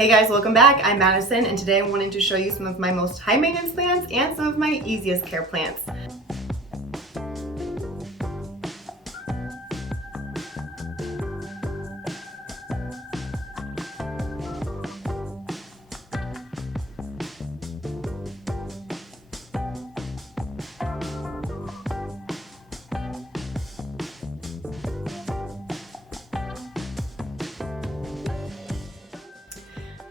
Hey guys, welcome back. I'm Madison, and today I wanted to show you some of my most high maintenance plants and some of my easiest care plants.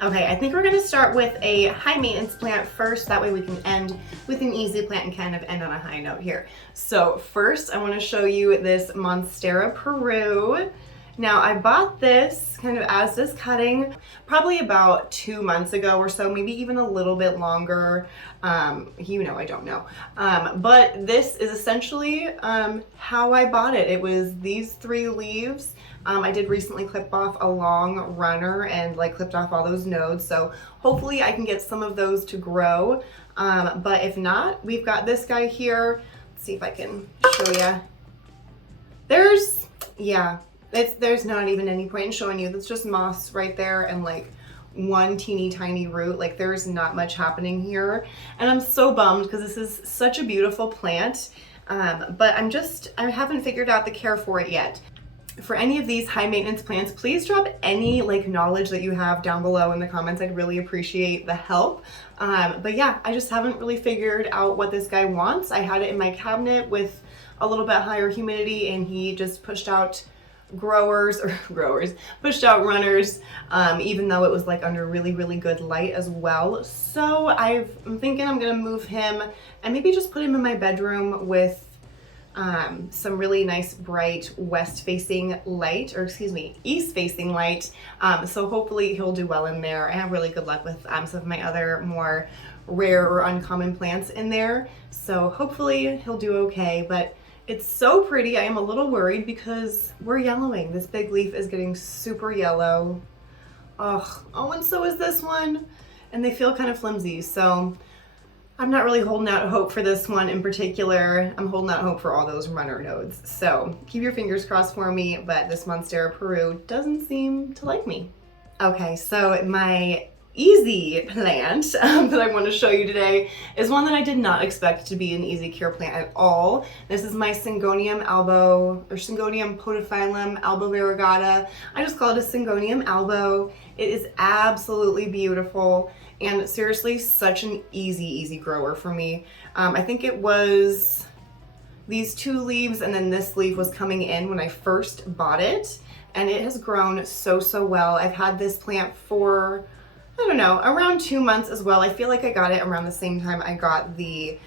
Okay, I think we're gonna start with a high maintenance plant first. That way we can end with an easy plant and kind of end on a high note here. So first I wanna show you this Monstera Peru. Now I bought this kind of as this cutting probably about 2 months ago or so, maybe even a little bit longer. I don't know. But this is essentially how I bought it. It was these 3 leaves. I did recently clip off a long runner and clipped off all those nodes, so hopefully I can get some of those to grow. But if not, we've got this guy here. Let's see if I can show you. There's not even any point in showing you. That's just moss right there and one teeny tiny root. There's not much happening here, and I'm so bummed because this is such a beautiful plant. But I haven't figured out the care for it yet. For any of these high maintenance plants, please drop any knowledge that you have down below in the comments. I'd really appreciate the help. But yeah, I just haven't really figured out what this guy wants. I had it in my cabinet with a little bit higher humidity, and he just pushed out pushed out runners, even though it was under really good light as well. So I'm thinking I'm gonna move him and maybe just put him in my bedroom with some really nice bright east facing light. So hopefully he'll do well in there. I have really good luck with some of my other more rare or uncommon plants in there. So hopefully he'll do okay, but it's so pretty. I am a little worried because we're yellowing. This big leaf is getting super yellow. Oh, and so is this one. And they feel kind of flimsy. So I'm not really holding out hope for this one in particular. I'm holding out hope for all those runner nodes. So keep your fingers crossed for me, but this Monstera Peru doesn't seem to like me. Okay, so my easy plant that I want to show you today is one that I did not expect to be an easy cure plant at all. This is my Syngonium podophyllum albo variegata. I just call it a Syngonium albo. It is absolutely beautiful and seriously such an easy grower for me. I think it was these 2 leaves and then this leaf was coming in when I first bought it, and it has grown so well. I've had this plant for I don't know, around 2 months as well. I feel like I got it around the same time I got the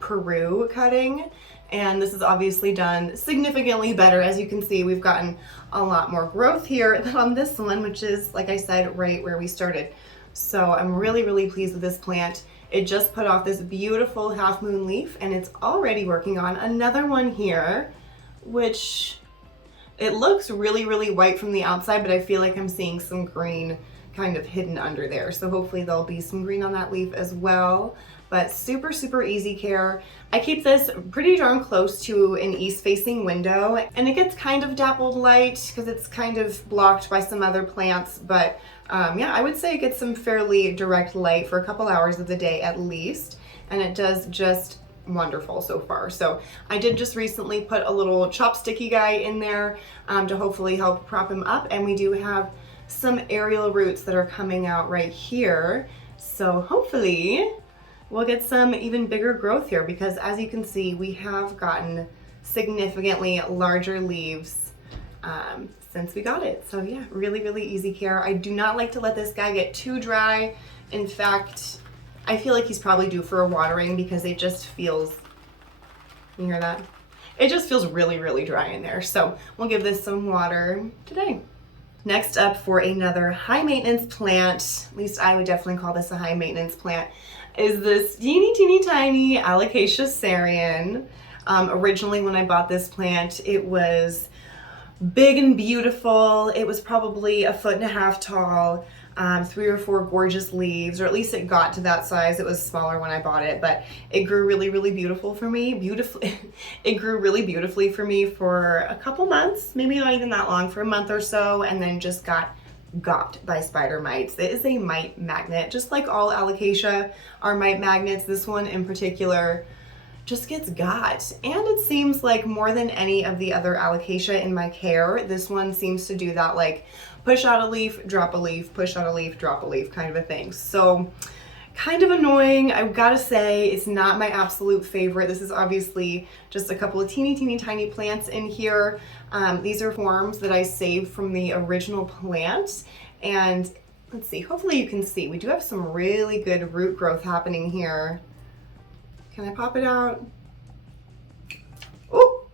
Peru cutting, and this is obviously done significantly better. As you can see, we've gotten a lot more growth here than on this one, which is, like I said, right where we started. So I'm really pleased with this plant. It just put off this beautiful half moon leaf, and it's already working on another one here, which it looks really white from the outside, but I feel like I'm seeing some green kind of hidden under there. So hopefully there'll be some green on that leaf as well. But super easy care. I keep this pretty darn close to an east facing window, and it gets kind of dappled light because it's kind of blocked by some other plants. But yeah, I would say it gets some fairly direct light for a couple hours of the day at least, and it does just wonderful so far. So I did just recently put a little chopsticky guy in there to hopefully help prop him up, and we do have some aerial roots that are coming out right here. So hopefully we'll get some even bigger growth here, because as you can see, we have gotten significantly larger leaves since we got it. So yeah, really easy care. I do not like to let this guy get too dry. In fact, I feel like he's probably due for a watering because it just feels, you hear that? It just feels really dry in there. So we'll give this some water today. Next up, for another high maintenance plant, at least I would definitely call this a high maintenance plant, is this teeny tiny Alocasia Syrian. Originally when I bought this plant, it was big and beautiful. It was probably 1.5 feet tall. 3 or 4 gorgeous leaves, or at least it got to that size. It was smaller when I bought it, but it grew really beautiful for me. It grew really beautifully for me for a couple months, maybe not even that long, for a month or so, and then just got got by spider mites. It is a mite magnet, just like all Alocasia are mite magnets. This one in particular just gets got. And it seems like more than any of the other Alocasia in my care, this one seems to do that like push out a leaf, drop a leaf, push out a leaf, drop a leaf kind of a thing. So kind of annoying. I've got to say it's not my absolute favorite. This is obviously just a couple of teeny tiny plants in here. These are forms that I saved from the original plant. And let's see, hopefully you can see, we do have some really good root growth happening here. Can I pop it out? Oh,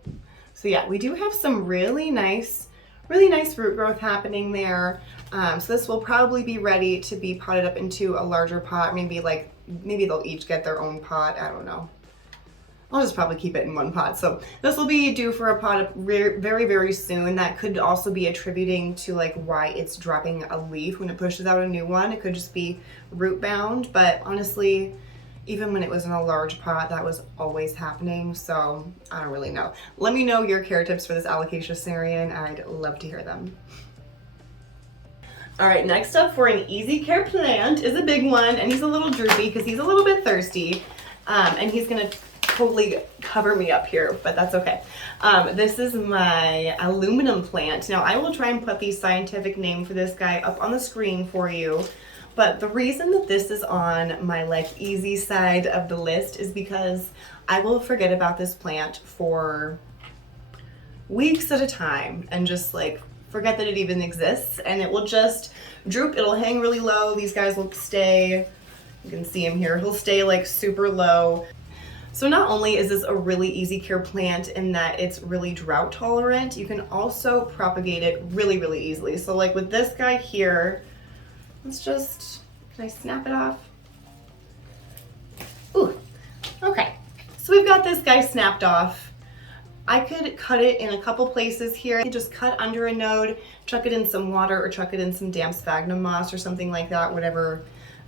so yeah, we do have some really nice root growth happening there. So this will probably be ready to be potted up into a larger pot. Maybe they'll each get their own pot. I don't know. I'll just probably keep it in one pot. So this will be due for a pot very soon. That could also be attributing to like why it's dropping a leaf when it pushes out a new one. It could just be root bound, but honestly, even when it was in a large pot, that was always happening. So I don't really know. Let me know your care tips for this Alocasia cerean. I'd love to hear them. All right, next up for an easy care plant is a big one, and he's a little droopy because he's a little bit thirsty, and he's gonna totally cover me up here, but that's okay. This is my aluminum plant. Now I will try and put the scientific name for this guy up on the screen for you, but the reason that this is on my like easy side of the list is because I will forget about this plant for weeks at a time and just like forget that it even exists, and it will just droop. It'll hang really low. These guys will stay, you can see him here, he'll stay like super low. So not only is this a really easy care plant in that it's really drought tolerant, you can also propagate it really easily. So like with this guy here, let's just, can I snap it off? Ooh, okay. So we've got this guy snapped off. I could cut it in a couple places here. You just cut under a node, chuck it in some water or chuck it in some damp sphagnum moss or something like that, whatever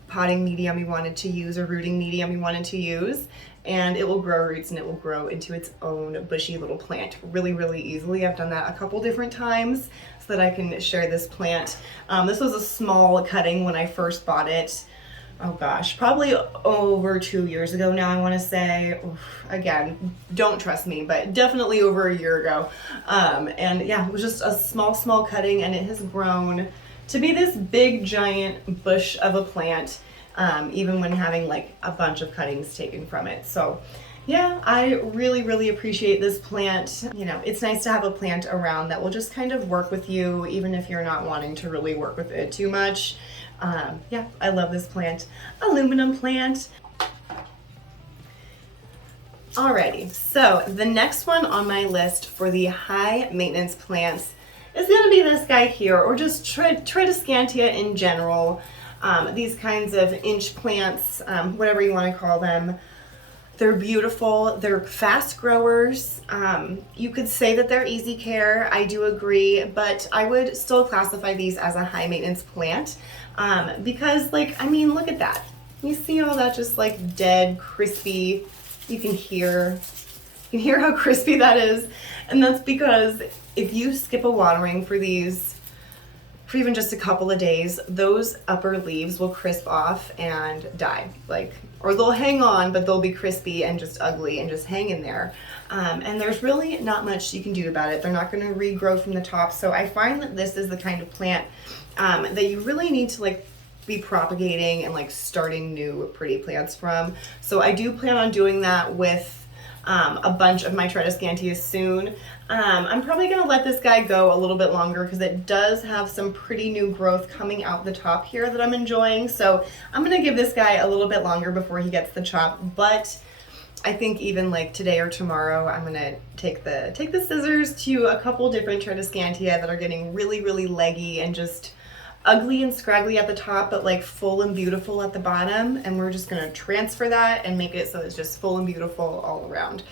potting medium you wanted to use or rooting medium you wanted to use, and it will grow roots and it will grow into its own bushy little plant really easily. I've done that a couple different times so that I can share this plant. This was a small cutting when I first bought it. Oh gosh, probably over 2 years ago now, I want to say. Oof, again, don't trust me, but definitely over a year ago. And yeah, it was just a small cutting, and it has grown to be this big giant bush of a plant, even when having like a bunch of cuttings taken from it. So yeah, I really appreciate this plant. You know, it's nice to have a plant around that will just kind of work with you, even if you're not wanting to really work with it too much. Yeah, I love this plant. Aluminum plant. Alrighty, so the next one on my list for the high maintenance plants is gonna be this guy here, or just Tradescantia in general. These kinds of inch plants, whatever you wanna call them. They're beautiful, they're fast growers. You could say that they're easy care, I do agree, but I would still classify these as a high maintenance plant. Because like, I mean, look at that. You see all that just like dead, crispy, you can hear how crispy that is. And that's because if you skip a watering for these, for even just a couple of days, those upper leaves will crisp off and die. Like, or they'll hang on, but they'll be crispy and just ugly and just hang in there. And there's really not much you can do about it. They're not gonna regrow from the top. So I find that this is the kind of plant that you really need to like be propagating and like starting new pretty plants from. So I do plan on doing that with a bunch of my Tradescantia soon. I'm probably gonna let this guy go a little bit longer because it does have some pretty new growth coming out the top here that I'm enjoying. So I'm gonna give this guy a little bit longer before he gets the chop, but I think even like today or tomorrow, I'm gonna take the scissors to a couple different Tradescantia that are getting really leggy and just ugly and scraggly at the top, but like full and beautiful at the bottom, and we're just gonna transfer that and make it so it's just full and beautiful all around.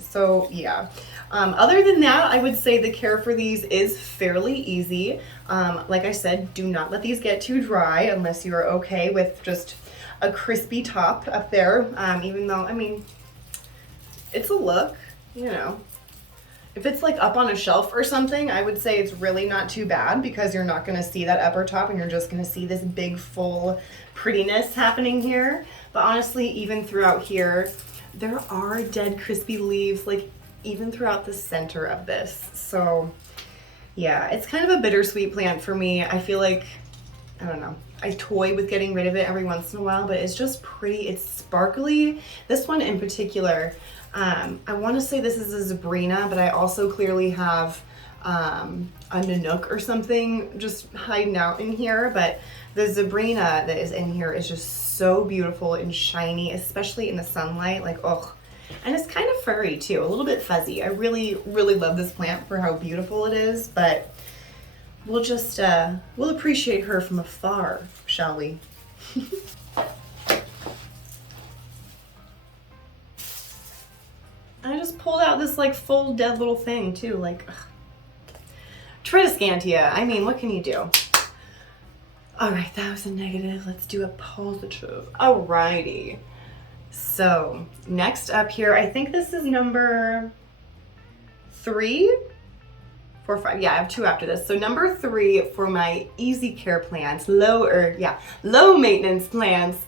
So yeah, other than that, I would say the care for these is fairly easy. Like I said, do not let these get too dry unless you're okay with just a crispy top up there, even though, I mean, it's a look, you know. If it's like up on a shelf or something, I would say it's really not too bad because you're not gonna see that upper top and you're just gonna see this big full prettiness happening here. But honestly, even throughout here, there are dead crispy leaves, like even throughout the center of this. So yeah, it's kind of a bittersweet plant for me. I feel like, I don't know, I toy with getting rid of it every once in a while, but it's just pretty, it's sparkly. This one in particular, I want to say this is a Zabrina, but I also clearly have a Nanook or something just hiding out in here. But the Zabrina that is in here is just so beautiful and shiny, especially in the sunlight. Like, oh, and it's kind of furry too, a little bit fuzzy. I really, really love this plant for how beautiful it is, but we'll just, we'll appreciate her from afar, shall we? I just pulled out this like full dead little thing too, like, ugh. Tradescantia, I mean, what can you do? All right, that was a negative. Let's do a positive. Alrighty. So next up here, I think this is number 3, 4, 5. Yeah, I have 2 after this. So number 3 for my easy care plants, low maintenance plants,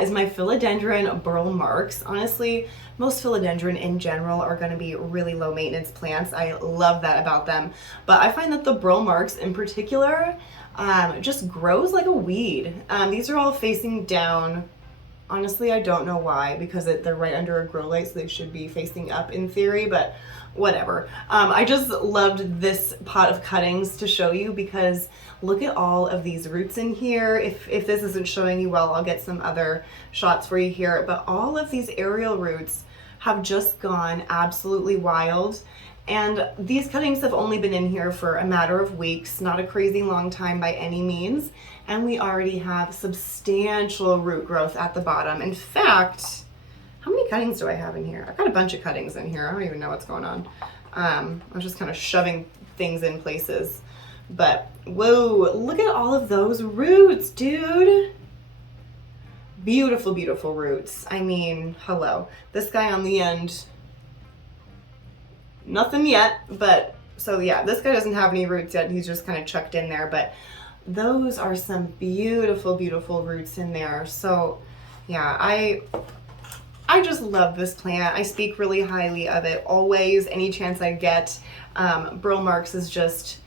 is my Philodendron burl marks. Honestly, most philodendron in general are going to be really low maintenance plants. I love that about them. But I find that the burl marks in particular just grows like a weed. These are all facing down. Honestly, I don't know why, because they're right under a grow light, so they should be facing up in theory, but whatever. I just loved this pot of cuttings to show you because look at all of these roots in here. If this isn't showing you well, I'll get some other shots for you here, but all of these aerial roots have just gone absolutely wild. And these cuttings have only been in here for a matter of weeks, not a crazy long time by any means. And we already have substantial root growth at the bottom. In fact, how many cuttings do I have in here? I've got a bunch of cuttings in here. I don't even know what's going on. I'm just kind of shoving things in places. But whoa, look at all of those roots, dude. Beautiful, beautiful roots. I mean, hello. This guy on the end, nothing yet, but so yeah, this guy doesn't have any roots yet. He's just kind of chucked in there, but those are some beautiful, beautiful roots in there. So yeah, I just love this plant. I speak really highly of it always, any chance I get. Burl marks is just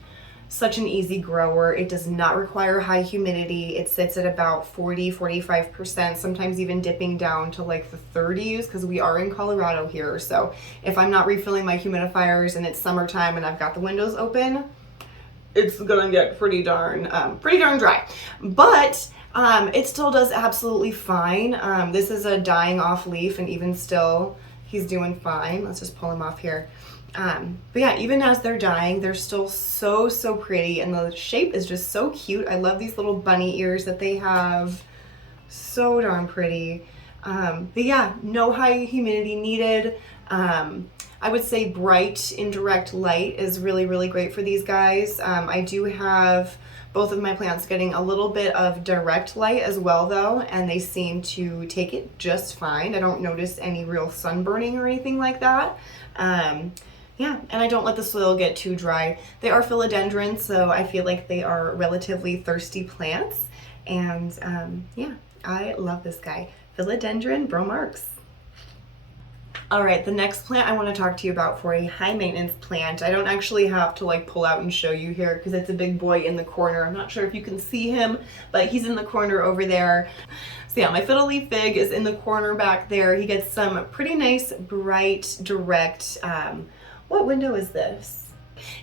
such an easy grower. It does not require high humidity. It sits at about 40-45%, sometimes even dipping down to like the 30s because we are in Colorado here. So if I'm not refilling my humidifiers and it's summertime and I've got the windows open, it's gonna get pretty darn dry. But it still does absolutely fine. This is a dying off leaf, and even still, he's doing fine. Let's just pull him off here. But yeah, even as they're dying, they're still so, so pretty, and the shape is just so cute. I love these little bunny ears that they have. So darn pretty. But yeah, no high humidity needed. I would say bright indirect light is really, really great for these guys. I do have both of my plants getting a little bit of direct light as well though, and they seem to take it just fine. I don't notice any real sunburning or anything like that. Yeah, and I don't let the soil get too dry. They are philodendrons, so I feel like they are relatively thirsty plants. And yeah, I love this guy. Philodendron burl marks. All right, the next plant I want to talk to you about for a high maintenance plant. I don't actually have to like pull out and show you here because it's a big boy in the corner. I'm not sure if you can see him, but he's in the corner over there. So yeah, my fiddle leaf fig is in the corner back there. He gets some pretty nice, bright, direct, what window is this?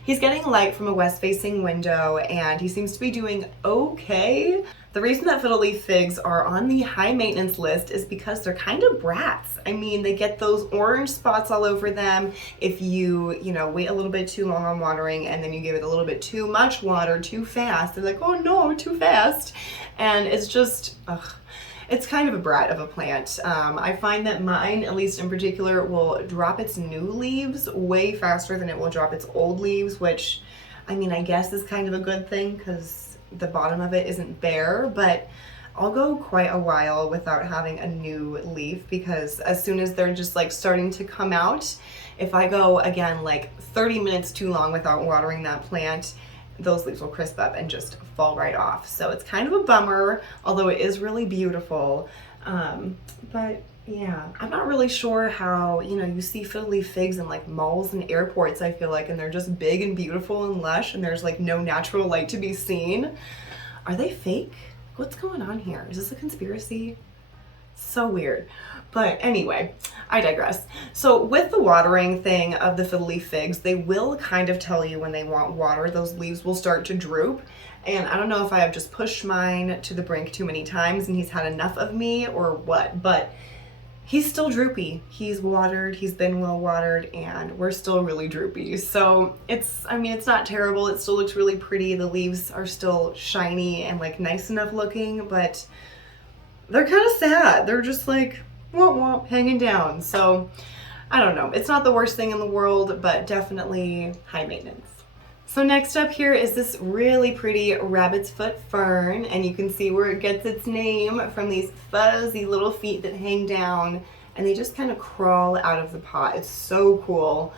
He's getting light from a west-facing window, and he seems to be doing okay. The reason that fiddle leaf figs are on the high maintenance list is because they're kind of brats. I mean, they get those orange spots all over them if you wait a little bit too long on watering, and then you give it a little bit too much water too fast. They're like, oh no, too fast. And it's just, ugh. It's kind of a brat of a plant. I find that mine, at least in particular, will drop its new leaves way faster than it will drop its old leaves, which, I mean, I guess is kind of a good thing because the bottom of it isn't bare, but I'll go quite a while without having a new leaf, because as soon as they're just like starting to come out, if I go again like 30 minutes too long without watering that plant, those leaves will crisp up and just fall right off. So it's kind of a bummer, although it is really beautiful. But yeah, I'm not really sure how, you know, you see fiddle leaf figs in like malls and airports, I feel like, and they're just big and beautiful and lush, and there's like no natural light to be seen. Are they fake? What's going on here? Is this a conspiracy? So weird. But anyway, I digress. So with the watering thing of the fiddle leaf figs, they will kind of tell you when they want water. Those leaves will start to droop. And I don't know if I have just pushed mine to the brink too many times and he's had enough of me or what, but he's still droopy. He's watered, he's been well watered, and we're still really droopy. So it's not terrible. It still looks really pretty. The leaves are still shiny and like nice enough looking, but they're kind of sad. They're just like, womp womp, hanging down. So I don't know. It's not the worst thing in the world, but definitely high maintenance. So next up here is this really pretty rabbit's foot fern, and you can see where it gets its name from these fuzzy little feet that hang down and they just kind of crawl out of the pot. It's so cool.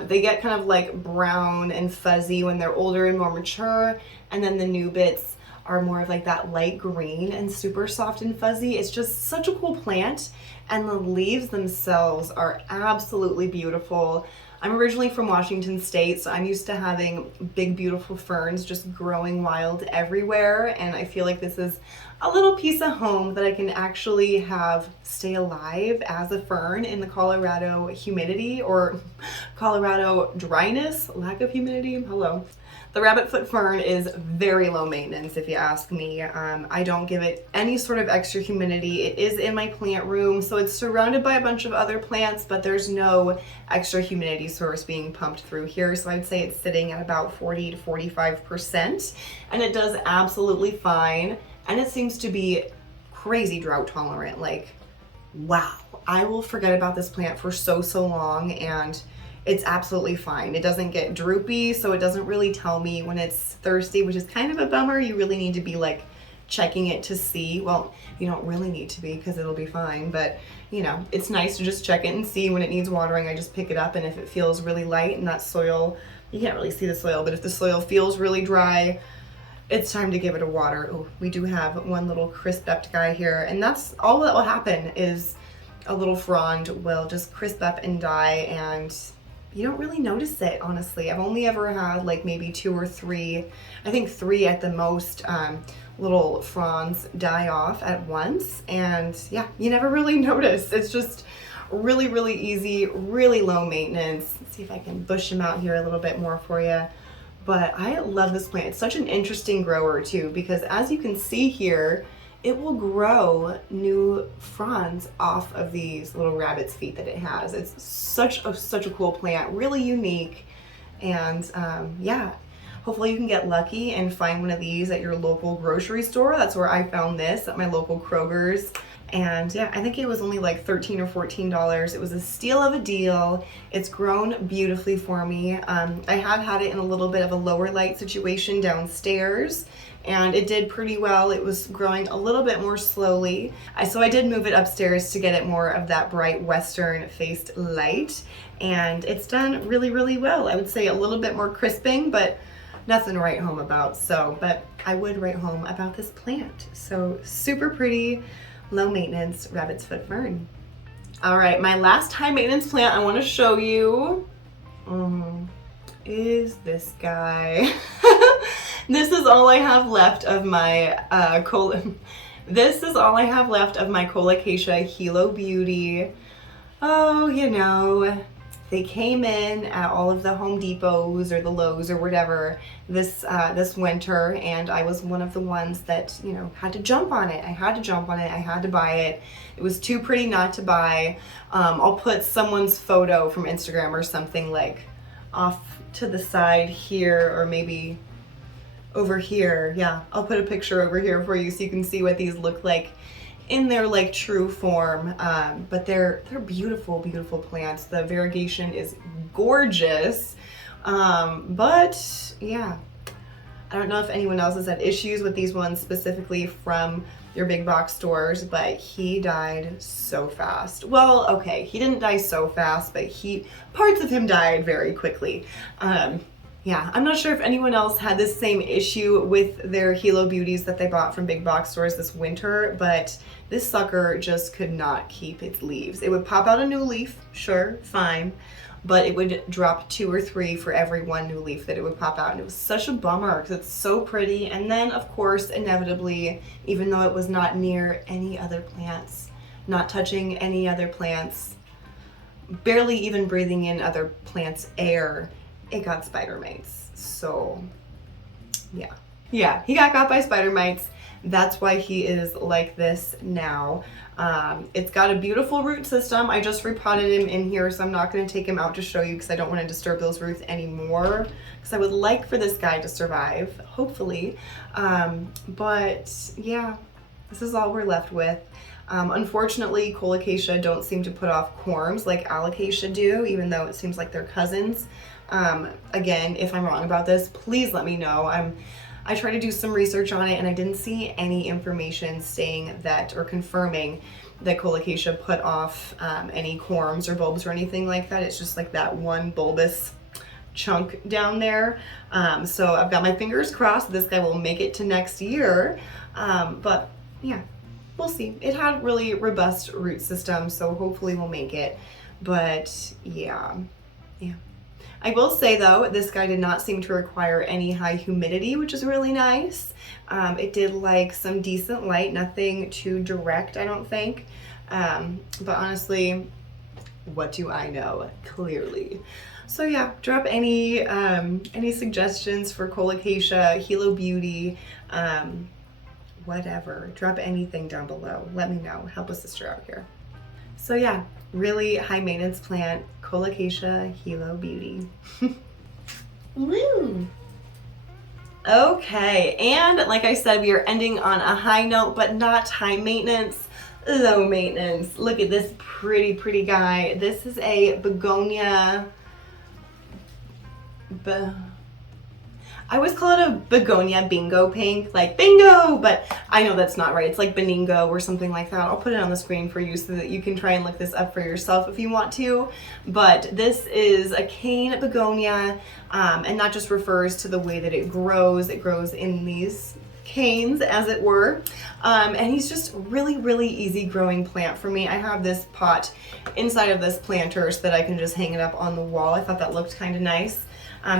They get kind of like brown and fuzzy when they're older and more mature, and then the new bits are more of like that light green and super soft and fuzzy. It's just such a cool plant, and the leaves themselves are absolutely beautiful. I'm originally from Washington State, so I'm used to having big, beautiful ferns just growing wild everywhere, and I feel like this is a little piece of home that I can actually have stay alive as a fern in the Colorado humidity or Colorado dryness, lack of humidity. Hello. The rabbitfoot fern is very low maintenance, if you ask me. I don't give it any sort of extra humidity. It is in my plant room, so it's surrounded by a bunch of other plants, but there's no extra humidity source being pumped through here. So I'd say it's sitting at about 40 to 45%, and it does absolutely fine. And it seems to be crazy drought tolerant. Like, wow, I will forget about this plant for so long, and it's absolutely fine. It doesn't get droopy, so it doesn't really tell me when it's thirsty, which is kind of a bummer. You really need to be like checking it to see. Well, you don't really need to be because it'll be fine, but you know, it's nice to just check it and see when it needs watering. I just pick it up, and if it feels really light and that soil, you can't really see the soil, but if the soil feels really dry, it's time to give it a water. Oh, we do have one little crisped up guy here, and that's all that will happen is a little frond will just crisp up and die, and you don't really notice it, honestly. I've only ever had like maybe 2 or 3, I think 3 at the most, little fronds die off at once, and yeah, you never really notice. It's just really, really easy, really low maintenance. Let's see if I can bush them out here a little bit more for you. But I love this plant. It's such an interesting grower too, because as you can see here, it will grow new fronds off of these little rabbit's feet that it has. It's such a cool plant, really unique. And yeah, hopefully you can get lucky and find one of these at your local grocery store. That's where I found this, at my local Kroger's. And yeah, I think it was only like $13 or $14. It was a steal of a deal. It's grown beautifully for me. I have had it in a little bit of a lower light situation downstairs, and it did pretty well. It was growing a little bit more slowly. So I did move it upstairs to get it more of that bright western faced light, and it's done really, really well. I would say a little bit more crisping, but nothing to write home about. So, but I would write home about this plant. So super pretty, low maintenance rabbit's foot fern. All right, my last high maintenance plant I want to show you is this guy. This is all I have left of my This is all I have left of my Colocasia Hilo Beauty. Oh, you know, they came in at all of the Home Depots or the Lowe's or whatever this winter, and I was one of the ones that, you know, had to jump on it. I had to jump on it. I had to buy it. It was too pretty not to buy. I'll put someone's photo from Instagram or something like off to the side here, or maybe over here. Yeah, I'll put a picture over here for you so you can see what these look like in their like true form. But they're beautiful, beautiful plants. The variegation is gorgeous. But yeah, I don't know if anyone else has had issues with these ones specifically from your big box stores, but he died so fast. Well, okay, he didn't die so fast, but parts of him died very quickly. Yeah, I'm not sure if anyone else had this same issue with their Hilo Beauties that they bought from big box stores this winter, but this sucker just could not keep its leaves. It would pop out a new leaf, sure, fine, but it would drop 2 or 3 for every 1 new leaf that it would pop out. And it was such a bummer because it's so pretty. And then, of course, inevitably, even though it was not near any other plants, not touching any other plants, barely even breathing in other plants' air, it got spider mites. So yeah, he got by spider mites. That's why he is like this now. It's got a beautiful root system. I just repotted him in here, so I'm not going to take him out to show you because I don't want to disturb those roots anymore, because I would like for this guy to survive, hopefully. But yeah, this is all we're left with. Unfortunately, Colocasia don't seem to put off corms like Alocasia do, even though it seems like they're cousins. Again, if I'm wrong about this, please let me know. I tried to do some research on it and I didn't see any information saying that or confirming that Colocasia put off any corms or bulbs or anything like that. It's just like that one bulbous chunk down there. So I've got my fingers crossed this guy will make it to next year. But yeah, we'll see. It had really robust root system, so hopefully we'll make it. But yeah. I will say though, this guy did not seem to require any high humidity, which is really nice. It did like some decent light, nothing too direct, I don't think. But honestly, what do I know? Clearly. So yeah, drop any suggestions for Colocasia, Hilo Beauty, whatever. Drop anything down below. Let me know. Help a sister out here. So yeah, really high maintenance plant, Colocasia Hilo Beauty. Woo! Okay, and like I said, we are ending on a high note, but not high maintenance, low maintenance. Look at this pretty guy. This is a Begonia. I always call it a Begonia bingo pink, like bingo, but I know that's not right. It's like baningo or something like that. I'll put it on the screen for you so that you can try and look this up for yourself if you want to. But this is a cane begonia, and that just refers to the way that it grows. It grows in these canes, as it were. And he's just really easy growing plant for me. I have this pot inside of this planter so that I can just hang it up on the wall. I thought that looked kind of nice.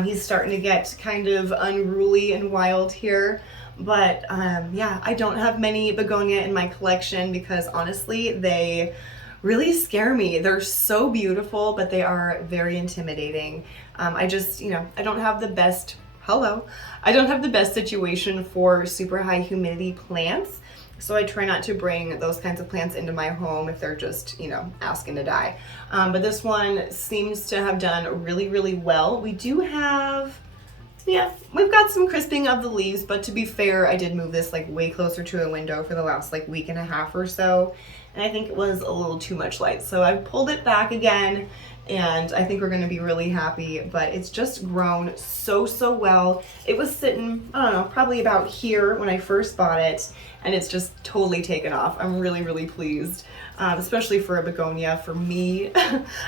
He's starting to get kind of unruly and wild here, but yeah, I don't have many begonia in my collection because honestly, they really scare me. They're so beautiful, but they are very intimidating. I just, I don't have the best, I don't have the best situation for super high humidity plants. So I try not to bring those kinds of plants into my home if they're just, asking to die. But this one seems to have done really well. We do have, we've got some crisping of the leaves, but to be fair, I did move this like way closer to a window for the last like week and a half or so. And I think it was a little too much light. So I pulled it back again and I think we're gonna be really happy, but it's just grown so well. It was sitting, I don't know, probably about here when I first bought it, and it's just totally taken off. I'm really pleased, especially for a begonia for me.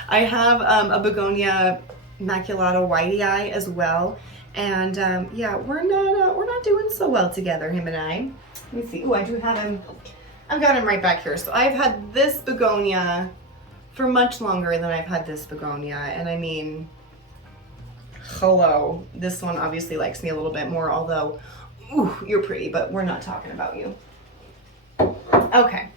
I have a Begonia maculata whitey as well, and yeah, we're not doing so well together, him and I. Let me see. Oh, I do have him. I've got him right back here. So I've had this begonia for much longer than I've had this begonia, and I mean, hello. This one obviously likes me a little bit more, although, ooh, you're pretty, but we're not talking about you. Okay.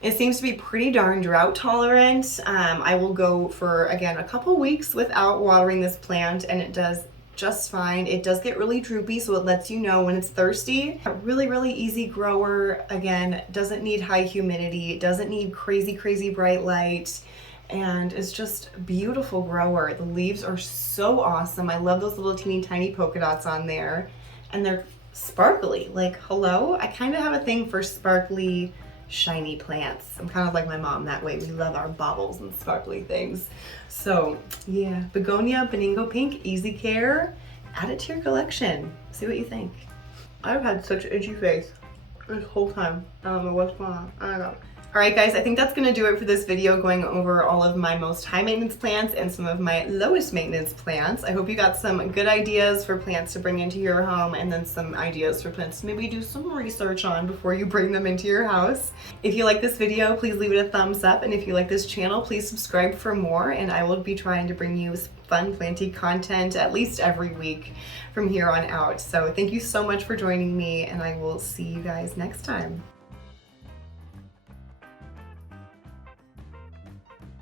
It seems to be pretty darn drought tolerant. I will go for, again, a couple weeks without watering this plant, and it does just fine. It does get really droopy, so it lets you know when it's thirsty. A really easy grower. Again, doesn't need high humidity, doesn't need crazy bright light, and it's just a beautiful grower. The leaves are so awesome. I love those little teeny tiny polka dots on there, and they're sparkly. Like, hello? I kind of have a thing for sparkly, shiny plants. I'm kind of like my mom that way. We love our baubles and sparkly things. So yeah, Begonia baningo pink, easy care, add it to your collection. See what you think. I've had such an itchy face this whole time. I don't know what's going on. I don't know. Alright guys, I think that's going to do it for this video, going over all of my most high maintenance plants and some of my lowest maintenance plants. I hope you got some good ideas for plants to bring into your home, and then some ideas for plants to maybe do some research on before you bring them into your house. If you like this video, please leave it a thumbs up, and if you like this channel, please subscribe for more, and I will be trying to bring you fun planty content at least every week from here on out. So thank you so much for joining me, and I will see you guys next time.